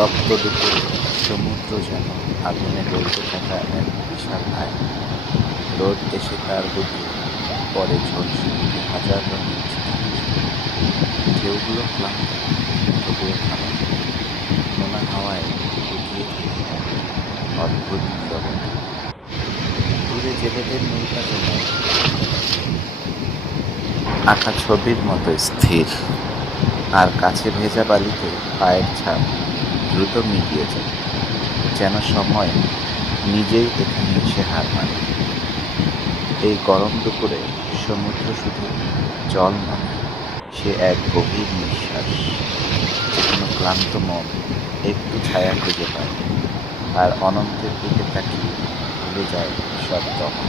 তপ্ত দুপুরে সমুদ্র যেন আগুনে জ্বলতে থাকা এক বিশাল আয়। রোদ এসে তার বুকে পরে ঝলসে হাজার রঙের ঢেউগুলো ক্লান্ত, তবুও থামে না। নোনা হাওয়ায় লুকিয়ে থাকে এক অদ্ভুত নীরবতা। দূরে জেলেদের নৌকা যেন আঁকা ছবির মতো স্থির, আর কাছে ভেজা বালিতে পায়ের ছাপ দ্রুত মিলিয়ে যায়, যেন সময় নিজেই এখানে এসে হার মানে। এই গরম দুপুরে সমুদ্র শুধু জল নয়, সে এক গভীর নিঃশ্বাস, যেখানে ক্লান্ত মন একটু ছায়া খুঁজে পায় আর অনন্তের দিকে তাকিয়ে ভুলে যায় সব দখল।